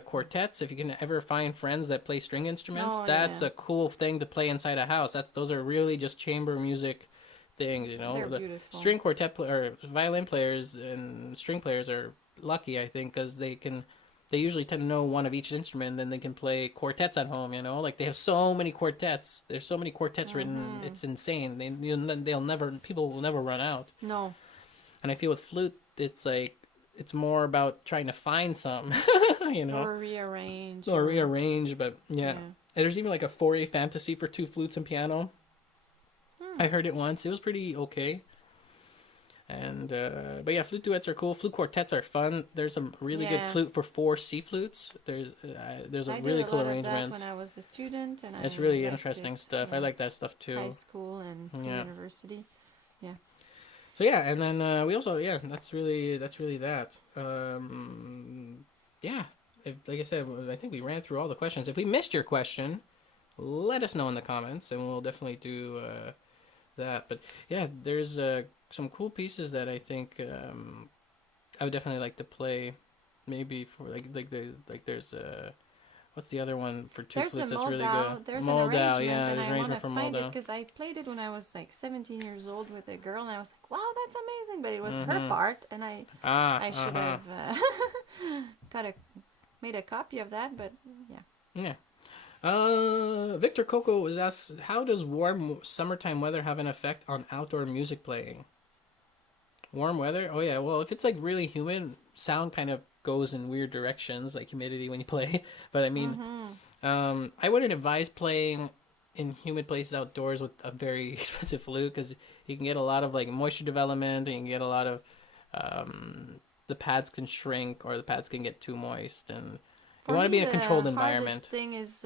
quartets. If you can ever find friends that play string instruments, Oh, that's yeah. a cool thing to play inside a house. Those are really just chamber music things, you know. They're The beautiful. string quartet or violin players and string players are lucky, I think, because they usually tend to know one of each instrument, and then they can play quartets at home. You know, like they have so many quartets. There's so many quartets written. It's insane. People will never run out. No, And I feel with flute, it's like it's more about trying to find some, you know, or rearrange. or rearrange. But yeah. Yeah. And there's even like a 4A fantasy for 2 flutes and piano. I heard it once. It was pretty okay. And but yeah, flute duets are cool. Flute quartets are fun. There's some really good Yeah. flute for 4 C flutes. There's a I really did a cool lot arrangements. of that when I was a student, and It's I really liked interesting it, stuff. I like that stuff too. high school and Yeah. university. So yeah, and then we also that's really that. Yeah, like I said, I think we ran through all the questions. If we missed your question, let us know in the comments, and we'll definitely do that. But yeah, there's some cool pieces that I think I would definitely like to play. Maybe for there's what's the other one for 2 There's a flutes that's really Moldau. good? There's Moldau, an arrangement, yeah, and there's I want arrangement to for find it Moldau. because I played it when I was like 17 years old with a girl, and I was like, "Wow, that's amazing!" But it was her Mhm. part, and I should uh-huh. have made a copy of that. But yeah, Yeah. Victor Coco asks, how does warm summertime weather have an effect on outdoor music playing? Warm weather? Oh yeah, well if it's like really humid, sound kind of goes in weird directions, like humidity when you play. But I mean, I wouldn't advise playing in humid places outdoors with a very expensive flute because you can get a lot of like moisture development, and you can get a lot of the pads can shrink or the pads can get too moist, and you want to be in a controlled environment. The thing is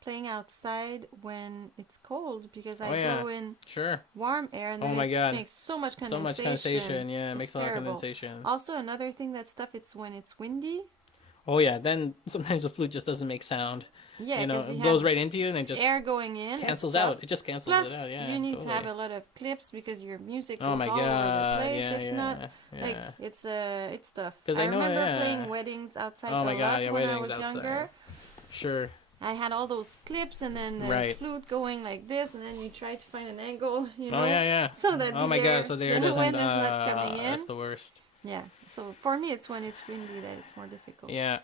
playing outside when it's cold because I Oh, yeah. blow in Sure. warm air and Oh then my it God. makes so much So condensation. much condensation, yeah, it It's makes a lot of terrible. condensation. Also, another thing that stuff, it's when it's windy. Oh yeah, then sometimes the flute just doesn't make sound. Yeah, you know, because you it goes have right into you and it just air going in. cancels and out. stuff. It just cancels Plus, it out. Yeah, you need to totally. have a lot of clips because your music Oh goes my all over the god, place. yeah, If not, yeah, like yeah. it's tough. Because I I know, remember yeah. playing weddings outside Oh a my god, lot yeah, when I weddings was outside. younger. Sure. I had all those clips and then the Right. flute going like this, and then you try to find an angle, Oh yeah, yeah. so that Oh the my air, god, so the air the doesn't. wind is not coming in. That's the worst. Yeah. So for me, it's when it's windy that it's more difficult. Yeah.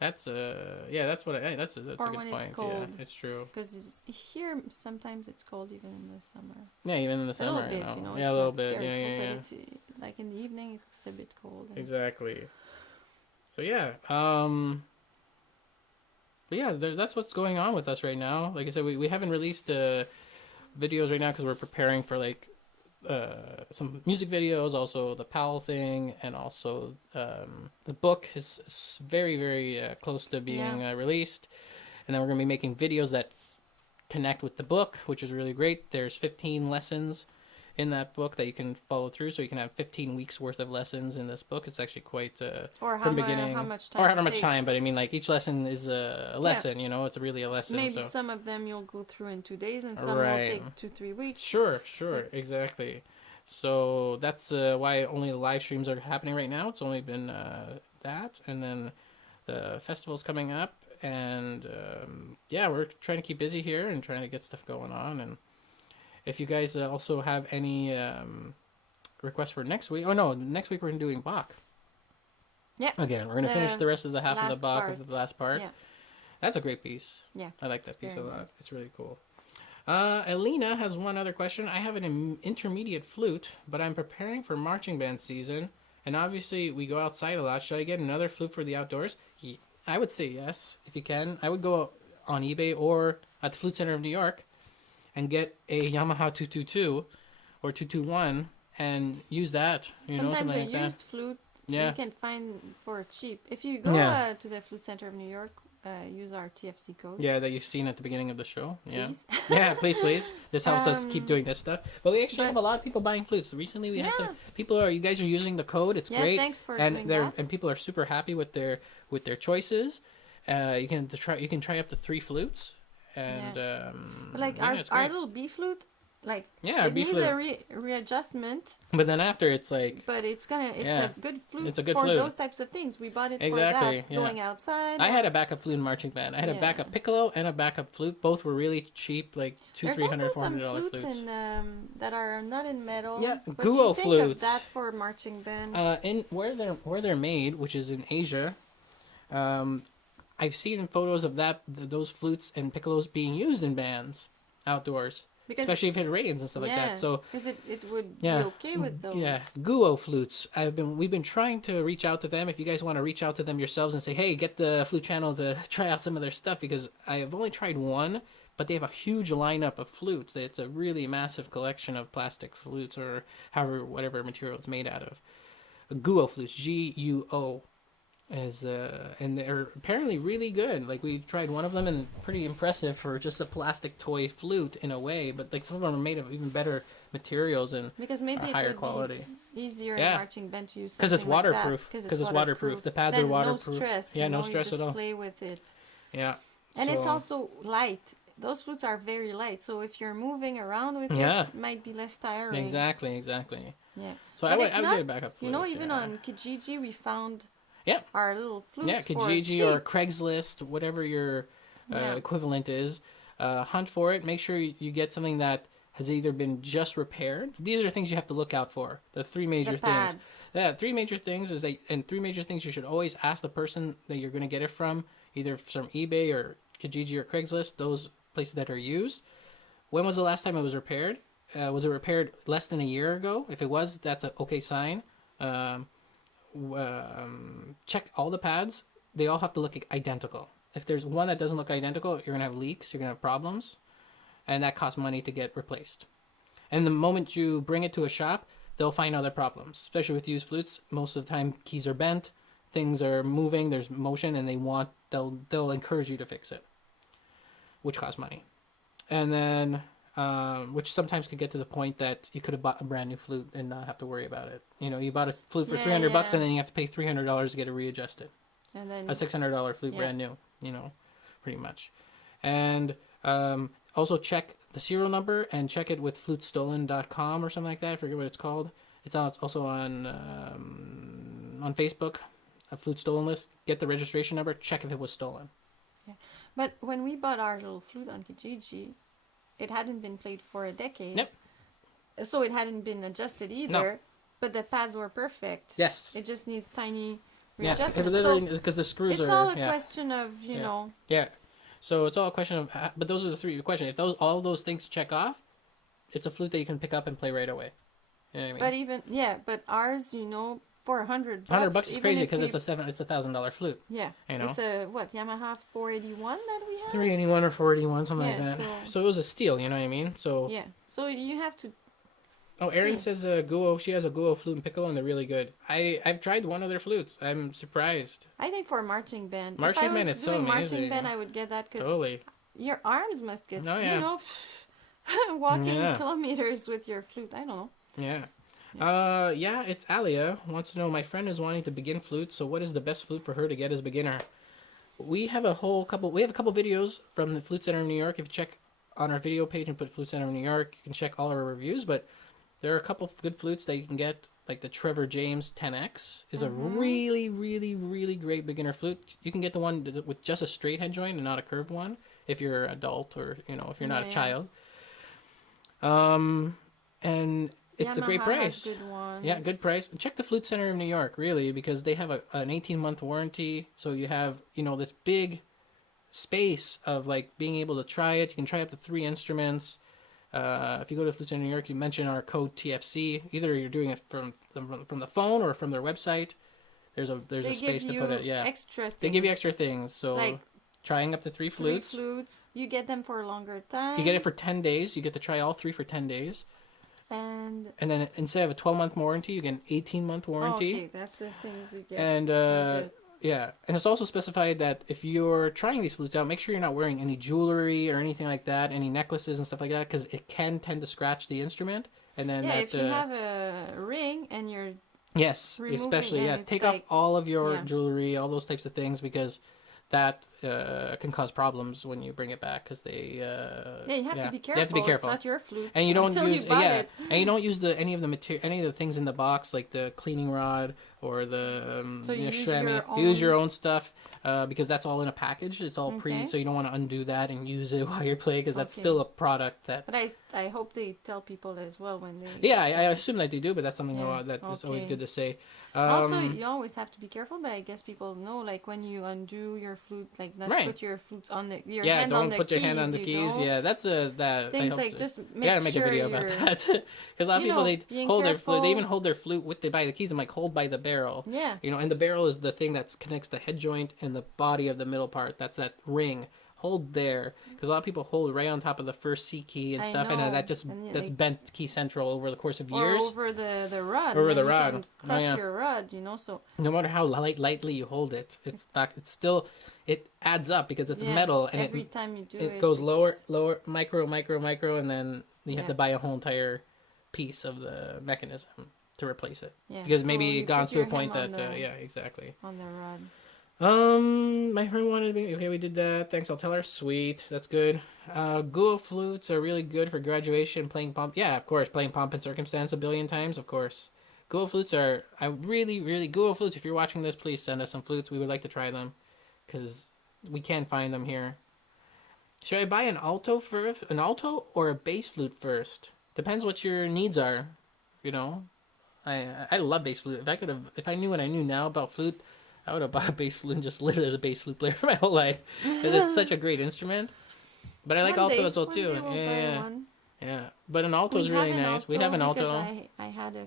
That's yeah, that's what I, that's a Or good when point. it's cold. Yeah, it's true. Because here sometimes it's cold even in the summer. Yeah, even in the A summer, little bit, yeah, it's a little not bit. very Yeah, cold, yeah, but yeah. it's like in the evening it's a bit cold. Exactly. So yeah, but yeah, that's what's going on with us right now. Like I said, we haven't released videos right now because we're preparing for like some music videos, also the Powell thing, and also the book is very, very close to being released. And then we're going to be making videos that connect with the book, which is really great. There's 15 lessons in that book that you can follow through, so you can have 15 weeks worth of lessons in this book. It's actually quite or from beginning, how much time or how much takes. time, but I mean, like each lesson is a lesson. You know, it's really a lesson. Maybe so. some of them you'll go through in 2 days, and some Right. will take 2-3 weeks. Sure, exactly. So that's why only the live streams are happening right now. It's only been that, and then the festival's coming up, and yeah, we're trying to keep busy here and trying to get stuff going on. And if you guys also have any requests for next week, oh no, next week we're doing Bach. Yeah. Again, we're gonna finish the rest of the half of the last Bach part. of the last part. Yeah. That's a great piece. Yeah. I like that It's piece a very lot. nice. It's really cool. Alina has one other question. I have an intermediate flute, but I'm preparing for marching band season, and obviously we go outside a lot. Should I get another flute for the outdoors? I would say yes, if you can. I would go on eBay or at the Flute Center of New York and get a Yamaha 222 or 221 and use that. Sometimes something a like that. used flute Yeah. you can find for cheap. If you go to the Flute Center of New York, use our TFC code. Yeah, that you've seen at the beginning of the show. Please. Yeah, please. This helps us keep doing this stuff. But we actually have a lot of people buying flutes. Recently, we had some people you guys are using the code. It's great. Thanks for and doing they're that. and people are super happy with their choices. You can try up to 3 flutes, and But like it's our great. little B flute, like Yeah, it B needs flute. a readjustment, But then after it's like but it's a good flute It's a good for flute. those types of things. We bought it Exactly, for that, yeah. going outside. I had a backup flute in marching band. I had a Yeah. backup piccolo and a backup flute. Both were really cheap, like There's $300, also some $400 flutes flutes. in that are not in metal. Yeah, What guo do you think flutes. of that for marching band? In where they're made, which is in Asia, I've seen photos of those flutes and piccolos being used in bands outdoors, Because especially if it rains and stuff like that. So because it would yeah, be okay with those. yeah, guo flutes. We've been trying to reach out to them. If you guys want to reach out to them yourselves and say, hey, get the flute channel to try out some of their stuff, because I have only tried one, but they have a huge lineup of flutes. It's a really massive collection of plastic flutes or whatever material it's made out of. Guo flutes, Guo. And they're apparently really good. Like we tried one of them and pretty impressive for just a plastic toy flute in a way, but like some of them are made of even better materials and Because maybe it higher would quality. be easier in Yeah. marching band to use Because it's something like that, waterproof. Because it's waterproof. The pads Then are waterproof. No stress. Yeah, you no know, stress you just at all. play with it. Yeah. And it's So- also light. Those flutes are very light, so if you're moving around with Yeah. it might be less tiring. Exactly. Yeah. So But I would if get not, a backup flute. You know, even yeah. on Kijiji we found Yeah. our little flute Yeah, for Kijiji cheap. or Craigslist, whatever your Yeah. equivalent is, hunt for it. Make sure you get something that has either been just repaired. These are things you have to look out for. The 3 major the things. pads. Yeah, 3 major things and 3 major things you should always ask the person that you're going to get it from, either from eBay or Kijiji or Craigslist, those places that are used. When was the last time it was repaired? Was it repaired less than a year ago? If it was, that's an okay sign. Check all the pads. They all have to look identical. If there's one that doesn't look identical, you're going to have leaks, you're going to have problems, and that costs money to get replaced. And the moment you bring it to a shop, they'll find other problems, especially with used flutes. Most of the time, keys are bent, things are moving, there's motion, and they'll encourage you to fix it, which costs money. And then, which sometimes could get to the point that you could have bought a brand new flute and not have to worry about it. You know, you bought a flute for Yeah, $300 yeah. and then you have to pay $300 to get it readjusted. And then A $600 flute Yeah. brand new, you know, pretty much. And also check the serial number and check it with flutestolen.com or something like that. I forget what it's called. It's also on Facebook, a Flute Stolen list. Get the registration number. Check if it was stolen. Yeah. But when we bought our little flute on Kijiji, it hadn't been played for a decade. Yep. So it hadn't been adjusted either. No. But the pads were perfect. Yes. It just needs tiny Yeah, readjustments. because the screws it's are. all a question of, you know. Yeah. So it's all a question of. But those are the three questions. If all those things check off, it's a flute that you can pick up and play right away. You know what I mean? But ours, you know, for $100. $100 is crazy because it's a $1,000 flute. Yeah. You know? It's a Yamaha 481 that we have. 381 or 481, something like that. So, So it was a steal. You know what I mean? So. Yeah. So you have to. Oh, Erin says Guo. She has a Guo flute and piccolo, and they're really good. I've tried one of their flutes. I'm surprised. I think for a marching band. Marching band is if so I was doing amazing. marching band, I would get that because Totally. your arms must get, Oh, yeah. you know, walking Yeah. kilometers with your flute. I don't know. Yeah. Yeah, it's Alia wants to know, my friend is wanting to begin flute, so what is the best flute for her to get as beginner? We have a couple videos from the Flute Center of New York. If you check on our video page and put Flute Center of New York, you can check all our reviews, but there are a couple of good flutes that you can get, like the Trevor James 10X is a really, really, really great beginner flute. You can get the one with just a straight head joint and not a curved one if you're an adult or, you know, if you're not a child. And it's Yamaha a great price. Has good ones. Yeah, good price. Check the Flute Center of New York, really, because they have an 18-month warranty. So you have, you know, this big space of, like, being able to try it. You can try up to 3 instruments. If you go to Flute Center New York, you mention our code TFC. Either you're doing it from the phone or from their website. There's a space to put it. Yeah, extra things. They give you extra things. So like trying up to 3 flutes. 3 flutes. You get them for a longer time. You get it for 10 days. You get to try all 3 for 10 days. And then instead of a 12-month warranty, you get an 18-month warranty. Okay, that's the things you get. And yeah, and it's also specified that if you're trying these flutes out, make sure you're not wearing any jewelry or anything like that, any necklaces and stuff like that, because it can tend to scratch the instrument. And then if you have a ring and you're especially take off all of your jewelry, all those types of things, because that can cause problems when you bring it back, because they you have to be careful. You have to be careful. It's not your flute, and you don't use it. and you don't use any of the things in the box, like the cleaning rod or the so you use your own stuff, because that's all in a package. It's all okay. so you don't want to undo that and use it while you're playing, because that's still a product that. But I hope they tell people as well when they. Yeah, I assume that they do, but that's something that is always good to say. Also, you always have to be careful, but I guess people know, like, when you undo your flute, like, not put your flutes on your hand on the keys. Yeah, don't put your hand on the keys. Know? Yeah, that's that. Things like just make gotta make a video about that, because a lot of people they hold their flute. They even hold their flute by the keys. I'm like, hold by the barrel. Yeah. You know, and the barrel is the thing that connects the head joint and the body of the middle part. That's that ring. Hold there, because a lot of people hold right on top of the first C key and stuff, and that's bent key central over the course of years. Or over the rod. Over the rod. You can crush your rod, you know. So no matter how lightly you hold it, it's not. It's still. It adds up because it's metal, and every time you do it goes lower, micro, and then you have to buy a whole entire piece of the mechanism to replace it. Yeah. Because maybe it gone to a point that exactly. On the rod. My friend wanted me. Okay, we did that. Thanks, I'll tell her. Sweet, that's good. Guo flutes are really good for graduation, playing pomp. Yeah, of course, playing pomp and circumstance a billion times, of course. Guo flutes are. I really Guo flutes. If you're watching this, please send us some flutes. We would like to try them, because we can't find them here. Should I buy an alto or a bass flute first? Depends what your needs are. You know, I love bass flute. If I knew what I knew now about flute, I would have bought a bass flute and just lived as a bass flute player for my whole life, because it's such a great instrument. But I like alto as well too. Yeah. But an alto is really nice. We have an alto. I had a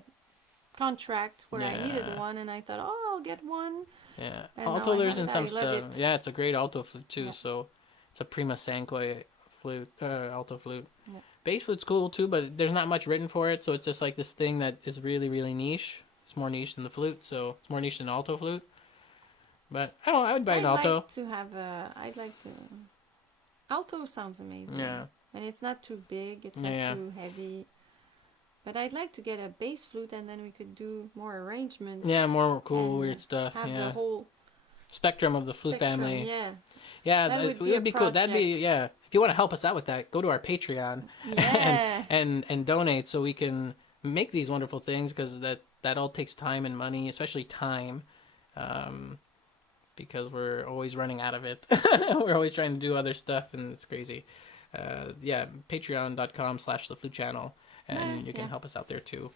contract where I needed one, and I thought, I'll get one. Yeah, and alto there's in some stuff. Yeah, it's a great alto flute too. Yeah. So it's a Prima Sanquai flute, alto flute. Yeah. Bass flute's cool too, but there's not much written for it, so it's just like this thing that is really, really niche. It's more niche than the flute, so it's more niche than alto flute. But I would buy an alto. I'd like to. Alto sounds amazing. Yeah. And it's not too big. It's not too heavy. But I'd like to get a bass flute, and then we could do more arrangements. Yeah, more cool weird stuff. Have the whole spectrum of the flute Spectrum, family. yeah. Yeah, That would it be a would be cool. That'd be project. yeah. If you want to help us out with that, go to our Patreon and Yeah. and donate so we can make these wonderful things because that all takes time and money, especially time, um, because we're always running out of it. We're always trying to do other stuff, and it's crazy. Yeah, patreon.com/the flute channel, and you can Yeah. help us out there too.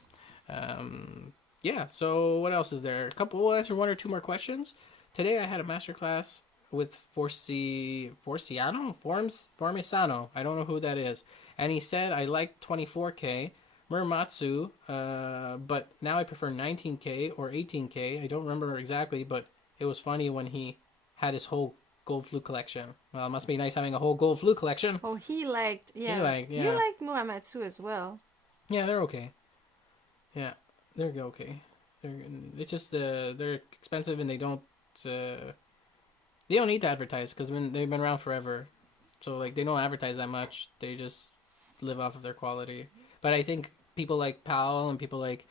Yeah, so what else is there? We'll answer one or two more questions. Today I had a masterclass with Formisano. I don't know who that is. And he said I like 24K, Muramatsu, but now I prefer 19K or 18K. I don't remember exactly, but it was funny when he had his whole gold flute collection. Well, it must be nice having a whole gold flute collection. Oh, he liked, yeah. He liked, You yeah. liked Muramatsu as well. Yeah, they're okay. Yeah, they're okay. It's just they're expensive and they don't need to advertise because they've been around forever, so like they don't advertise that much. They just live off of their quality. But I think people like Powell and people like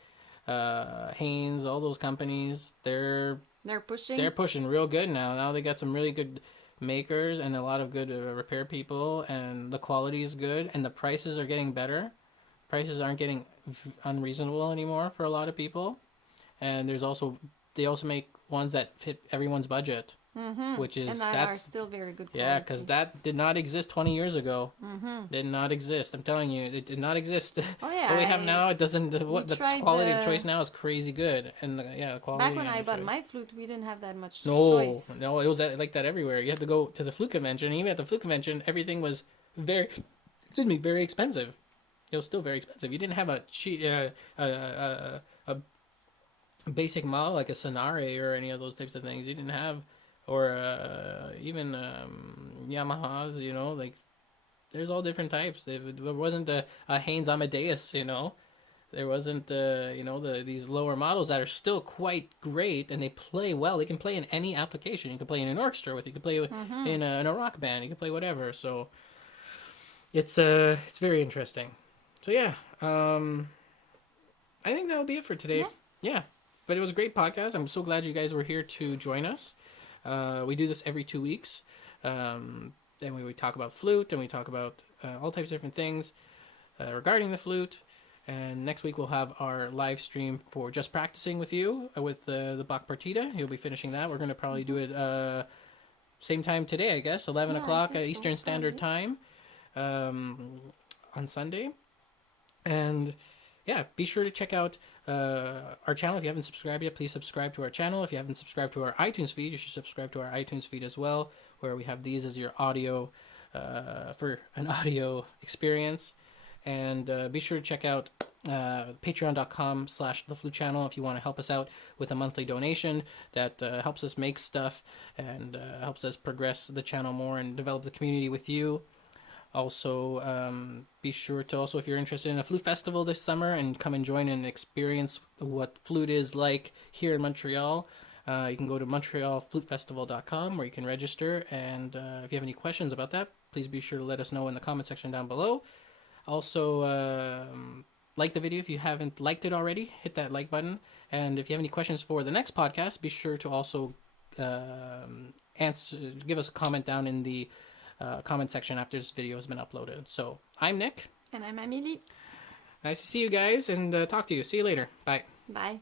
Haynes, all those companies, They're pushing. they're pushing real good now. Now they got some really good makers and a lot of good repair people, and the quality is good, and the prices are getting better. Prices aren't getting unreasonable anymore for a lot of people, and they also make ones that fit everyone's budget, which is and that are that's still very good quality. yeah, because that did not exist 20 years ago. Did not exist. I'm telling you, it did not exist. Oh yeah. What we have now, it doesn't. The tried quality of choice now is crazy good, and the quality. Back when I and bought choice. my flute, we didn't have that much No, choice. no, it was like that everywhere. You had to go to the flute convention. And even at the flute convention, everything was very expensive. It was still very expensive. You didn't have a cheap, a basic model like a Sonare or any of those types of things. You didn't have, or even Yamahas. You know, like there's all different types. There wasn't a Haynes Amadeus. You know, there wasn't these lower models that are still quite great and they play well. They can play in any application. You can play in an orchestra with. You can play in a rock band. You can play whatever. So it's very interesting. So yeah, I think that'll be it for today. Yeah, but it was a great podcast. I'm so glad you guys were here to join us. We do this every 2 weeks. And we talk about flute and we talk about all types of different things regarding the flute. And next week we'll have our live stream for just practicing with you with the Bach Partita. You'll be finishing that. We're going to probably do it same time today, I guess, 11 o'clock Eastern Standard Time on Sunday. And yeah, be sure to check out our channel. If you haven't subscribed yet, please subscribe to our channel. If you haven't subscribed to our iTunes feed, you should subscribe to our iTunes feed as well, where we have these as your audio for an audio experience. And be sure to check out patreon.com/the flute channel if you want to help us out with a monthly donation that helps us make stuff and helps us progress the channel more and develop the community with you. Also, be sure to if you're interested in a flute festival this summer and come and join and experience what flute is like here in Montreal, you can go to montrealflutefestival.com where you can register. And if you have any questions about that, please be sure to let us know in the comment section down below. Also, like the video if you haven't liked it already. Hit that like button. And if you have any questions for the next podcast, be sure to also give us a comment down in the comment section after this video has been uploaded. So I'm Nick. And I'm Amélie. Nice to see you guys and talk to you. See you later. Bye. Bye.